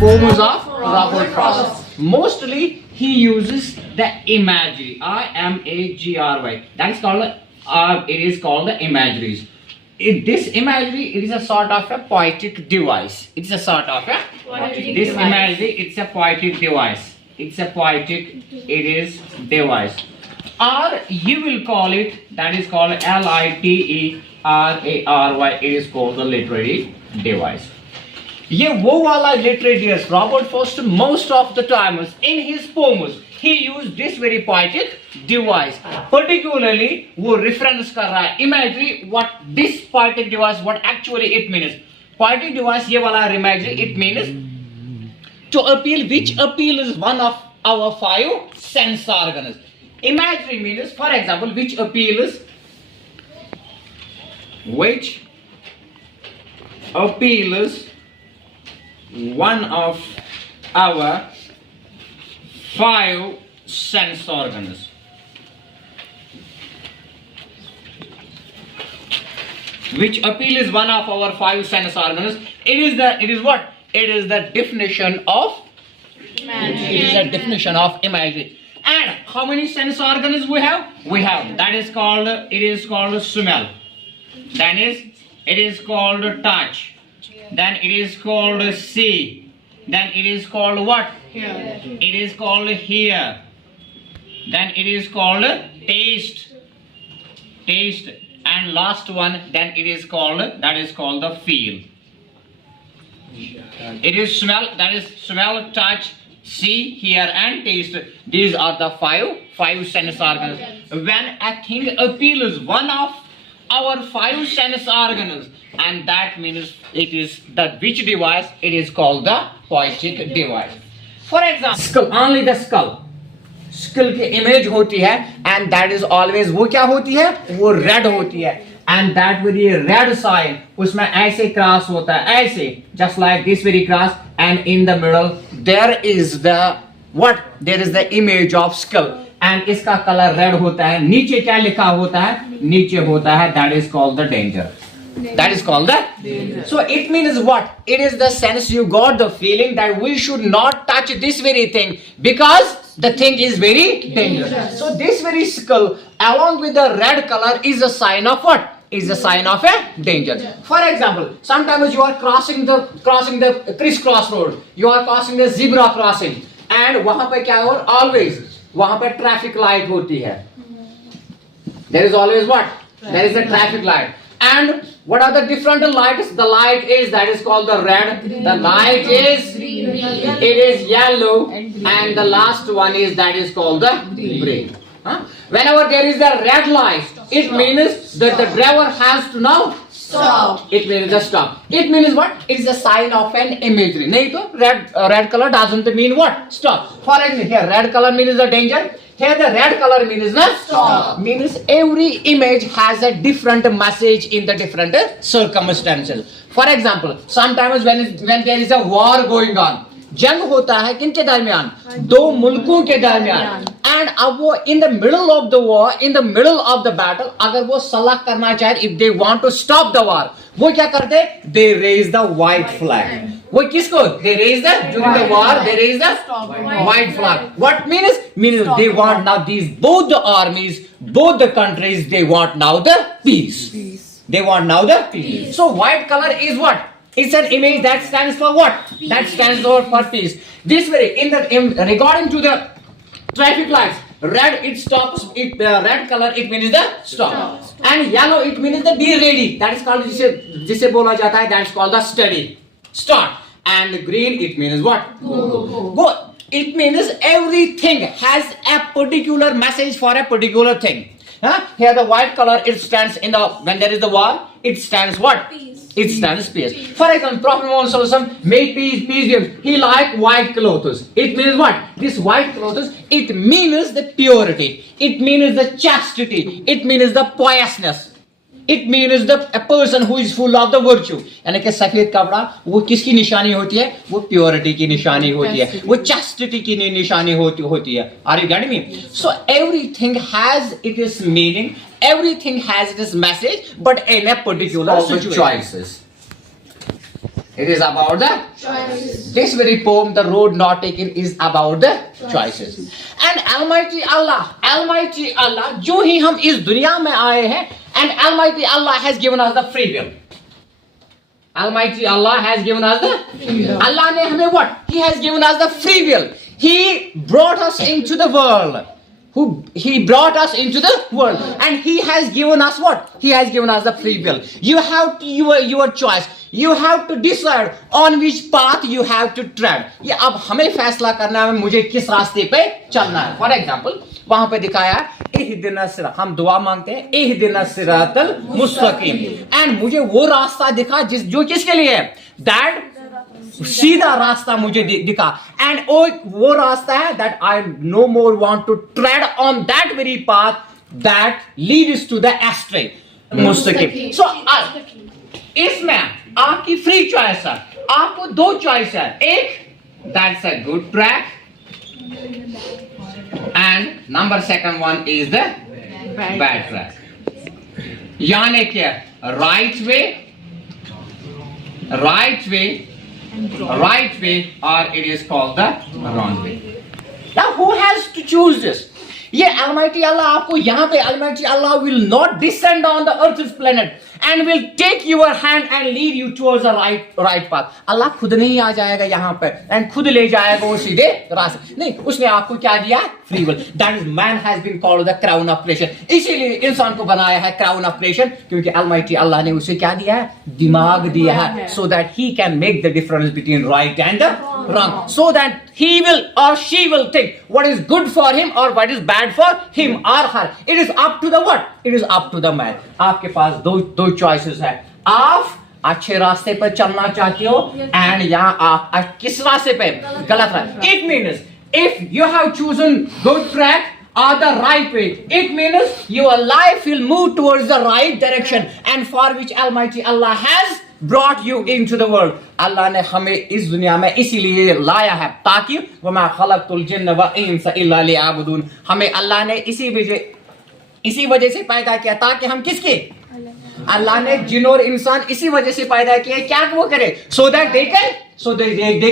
Poems of Robert Frost. Mostly he uses the imagery. IMAGRY. That is called. It is called the imageries. This imagery, it is a sort of a poetic device. It's a sort of a this imagery. It's a poetic device. It's a poetic. It is device. Or you will call it. That is called LITERARY. It is called the literary device. ये वो वाला literary device. Robert Frost most of the times in his poems he used this very poetic device. Particularly वो reference कर रहा है imagery, what this poetic device, what actually it means. Poetic device ये वाला imagery, it means to appeal, which appeal is one of our 5 sense organs. Imagery means, for example, which appeal is one of our 5 sense organs. Which appeal is one of our 5 sense organs. It is what? It is the definition of imagery. It is a definition of imagery. And how many sense organs we have? We have. That is called. It is called smell. Then it is called touch. Then it is called see. Then it is called what? Hear. It is called hear. Then it is called taste. Taste. And last one, then it is called, that is called the feel. It is smell, that is smell, touch, see, hear and taste. These are the five sense organs. When a thing appeals one of our 5 sense organs, and that means it is the which device? It is called the poetic device. For example, skull, only the skull. Skull की image होती है and that is always वो क्या होती है वो red होती है and that very red sign उसमें ऐसे क्रॉस होता है ऐसे just like this very cross and in the middle there is the what there is the image of skull and इसका कलर रेड होता है नीचे क्या लिखा होता है नीचे होता है that is called the danger. That is called the danger. So it means what? It is the sense you got the feeling that we should not touch this very thing because the thing is very dangerous. So this very skull along with the red color is a sign of what? Is a sign of a danger. For example, sometimes you are crossing the crisscross road. You are crossing the zebra crossing and वहाँ पे क्या हो? Always वहाँ पे traffic light होती है. There is always what? There is a traffic light. And what are the different lights? The light is that is called the red. The light is green. It is yellow, and the last one is that is called the green. Whenever there is a red light, it means that the driver has to now stop. It means the stop. It means what? It is a sign of an imagery. नहीं तो red color doesn't mean what? Stop. For example, here red color means the danger. Here the red color means the stop. Means every image has a different message in the different circumstances. For example, sometimes when there is a war going on, जंग होता है किनके दरमियान? 2 मुल्कों के दरमियान. And अब वो in the middle of the war, in the middle of the battle, अगर वो सलाह करना चाहे, if they want to stop the war, वो क्या करते? They raise the white flag. वो किसको? They raise the during the war. They raise the white flag. What means? Means they want now these both the armies, both the countries. They want now the peace. They want now the peace. So white color is what? It's an image that stands for what? That stands for peace. This way, regarding to the traffic lights, red it stops. Red color it means the stop. And yellow it means the be ready. That is called जिसे बोला जाता है. That's called the steady. Start. And green it means what? Go. It means everything has a particular message for a particular thing. Here the white color it stands in the when there is the war it stands what? Peace. It stands peace. For example, Prophet Muhammad Sallallahu Alaihi Wasallam made peace be him. He liked white clothes. It means what? This white clothes it means the purity. It means the chastity. It means the piousness. It means a person who is full of the virtue. यानी कि सफेद कपड़ा वो किसकी निशानी होती है? वो प्योरिटी की निशानी होती है, वो chastity की निशानी होती है. Are you getting me? So everything has its meaning, everything has its message, but in a particular situation. Choices. It is about the choices. This very poem, The Road Not Taken, is about the choices. And Almighty Allah, जो ही हम इस दुनिया में आए हैं, and Almighty Allah has given us the free will. Almighty Allah has given us the free will. Allah ने हमें what? He has given us the free will. He brought us into the world. He brought us into the world, and He has given us what? He has given us the free will. You have to, your choice. You have to decide on which path you have to tread. ये अब हमें फैसला करना है मुझे किस रास्ते पे चलना है. For example, वहां पे दिखाया इहदिनस सिरात, हम दुआ मांगते हैं इहदिनस सिरातल मुस्तकीम, एंड मुझे वो रास्ता दिखा जो किसके लिए है? दैट सीधा रास्ता मुझे दिखा, एंड वो रास्ता है that I no more want to tread on that very path that leads to the एस्ट्रे मुस्तकीम. सो इसमें आपकी फ्री चॉइस है, आपको दो चॉइस है. एक that's a good track, and number second one is the bad track. यानी क्या? Right way, or it is called the wrong way. Now who has to choose this? ये Almighty Allah आपको यहाँ पे Almighty Allah will not descend on the earth's planet and will take your hand and lead you towards the right path. अल्लाह खुद नहीं आ जाएगा यहाँ पे and खुद ले जाएगा वो सीधे रास्ते. नहीं, उसने आपको क्या दिया? Free will. That is, man has been called the crown of creation. इसीलिए इंसान को बनाया है crown of creation, क्योंकि Almighty Allah ने उसे क्या दिया है? दिमाग दिया है, so that he can make the difference between right and the wrong, so that he will or she will think what is good for him or what is bad for him or her. It is up to the what? It is up to the man. आपके पास दो choices है. आप अच्छे रास्ते पर चलना चाहते हो, एंड यहाँ आप किस रास्ते पे? गलत रास्ते. It means if you have chosen good track or the right way, it means your life will move towards the right direction, and for which Almighty Allah has brought you into the world. अल्लाह ने हमें इस दुनिया में इसीलिए लाया है ताकि वमा खलक़तुल जिन्न व इंस इल्ला लियअबुदून. हमें अल्लाह ने इसी वजह से पैदा किया ताकि हम किसके? अल्लाह ने जिन और इंसान इसी वजह से पैदा किए, क्या वो करे? so that they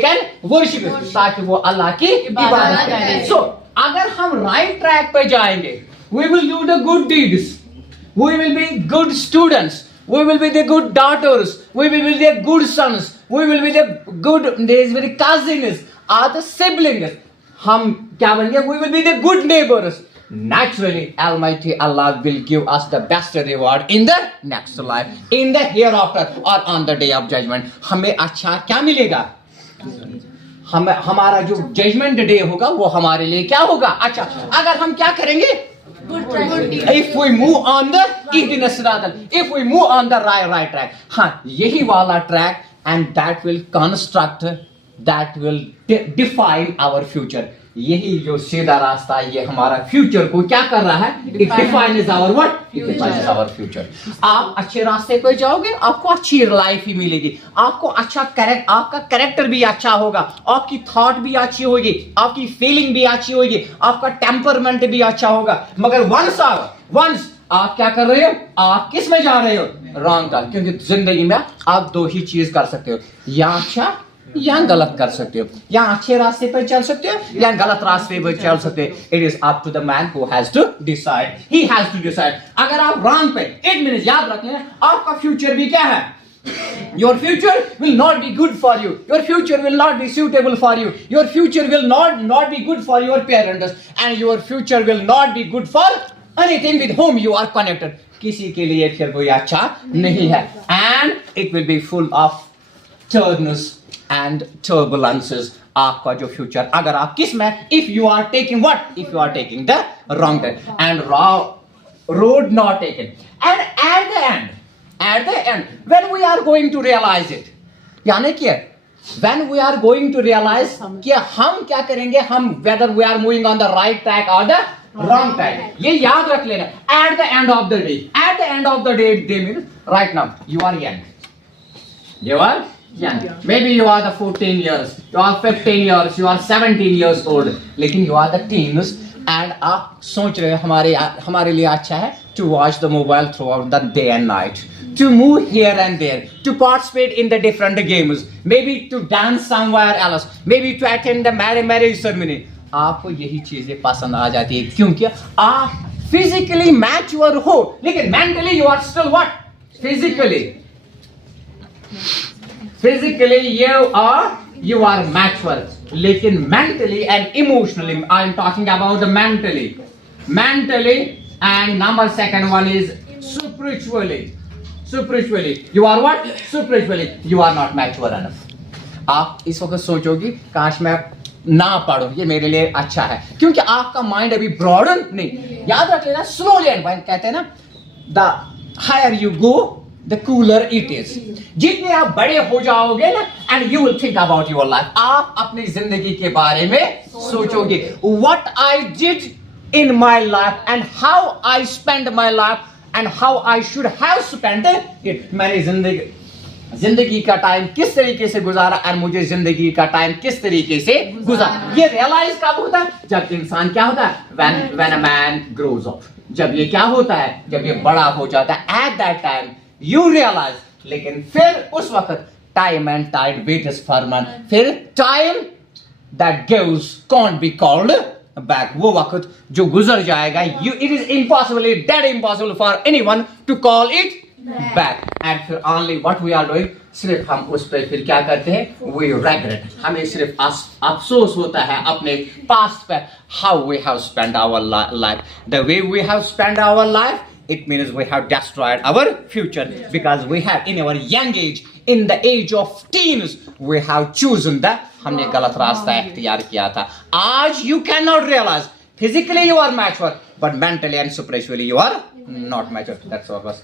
can worship, ताकि वो अल्लाह की इबादत करें. So अगर हम राइट ट्रैक पे जाएंगे, we will do the good deeds, we will be good students, we will be the good daughters, we will be the good sons, we will be the good cousins or the siblings. हम क्या बनेंगे? We will be the good neighbors. Naturally, Almighty Allah will give us the best reward in the next life, in the hereafter, or on the day of judgment. हमें अच्छा क्या मिलेगा? हमारा जो judgement day होगा वो हमारे लिए क्या होगा? अच्छा. अगर हम क्या करेंगे? If we move on the ihdinas siratal, if we move on the right track, हाँ, यही वाला track, and that will construct, that will define our future. यही जो सीधा रास्ता है, ये हमारा फ्यूचर को क्या कर रहा है? It defines our what? It defines our future. आप अच्छे रास्ते पे जाओगे, आपको अच्छी लाइफ ही मिलेगी, आपको अच्छा आपका कैरेक्टर भी अच्छा होगा, आपकी थॉट भी अच्छी होगी, आपकी फीलिंग भी अच्छी होगी, आपका टेम्परमेंट भी अच्छा होगा. मगर वंस आप क्या कर रहे हो? आप किस में जा रहे हो? रॉन्ग का. क्योंकि जिंदगी में आप दो ही चीज कर सकते हो, या अच्छा या गलत कर सकते हो, या अच्छे रास्ते पर चल सकते हो या गलत रास्ते पर चल सकते हो. It is up to the man who has to decide. He has to decide. अगर आप रॉन्ग पे, एक मिनट याद रखना, आपका फ्यूचर भी क्या है? Your future will not be good for you. Your future will not be suitable for you. Your future will not be good for your parents, and your future will not be good for anything with whom you are connected. किसी के लिए फिर कोई अच्छा नहीं है. And it will be full of turns and turbulences. आपका जो फ्यूचर, अगर आप किस में, if you are taking what? If you are taking the wrong way and road not taken, and at the end when we are going to realize it, यानी क्या? When we are going to realize कि हम क्या करेंगे, हम whether we are moving on the right track or the wrong track, ये याद रख लेना. At the end of the day means right now you are young. You are young. Maybe you are the 14 years, you are 15 years, you are 17 years old, लेकिन you are the teens, and आप सोच रहे हो हमारे लिए अच्छा है to watch the mobile throughout the day and night, to move here and there, to participate in the different games, maybe to dance somewhere else, maybe to attend the marriage ceremony. आपको यही चीजें पसंद आ जाती है क्योंकि आप physically mature हो, लेकिन mentally you are still what? Physically you are mature, लेकिन mentally and emotionally, I am talking about the mentally, and number second one is spiritually, you are what? Spiritually you are not mature enough. आप इस वक्त सोचोगे काश मैं ना पढ़ूं, ये मेरे लिए अच्छा है, क्योंकि आपका माइंड अभी ब्रॉडन नहीं. याद रख लेना, स्लोली एंड कहते हैं ना, the higher you go the cooler it is. जितने आप बड़े हो जाओगे ना, and you will think about your life. आप अपनी जिंदगी के बारे में सोचोगे. What I did in my life and how I spent my life and how I should have spent it. मैंने जिंदगी का टाइम किस तरीके से गुजारा और मुझे जिंदगी का टाइम किस तरीके से गुजारा. ये रियलाइज कब होता है? जब इंसान क्या होता है? when a man grows up. जब ये क्या होता है? जब ये बड़ा हो जाता है. At that time you realize. लेकिन फिर उस वक्त time and tide waits for man. फिर time that goes can't be called back. वो वक्त जो गुजर जाएगा, it is impossible, dead impossible for anyone to call it back. And फिर only what we are doing, सिर्फ हम उस पर फिर क्या करते हैं? We regret. हमें सिर्फ अफसोस होता है अपने past पे, how we have spent our life. The way we have spent our life, it means we have destroyed our future, because we have in our young age, in the age of teens, we have chosen the, हमने गलत रास्ता इख्तियार किया था. आज you cannot realize, physically you are mature, but mentally and spiritually you are not mature. That's all.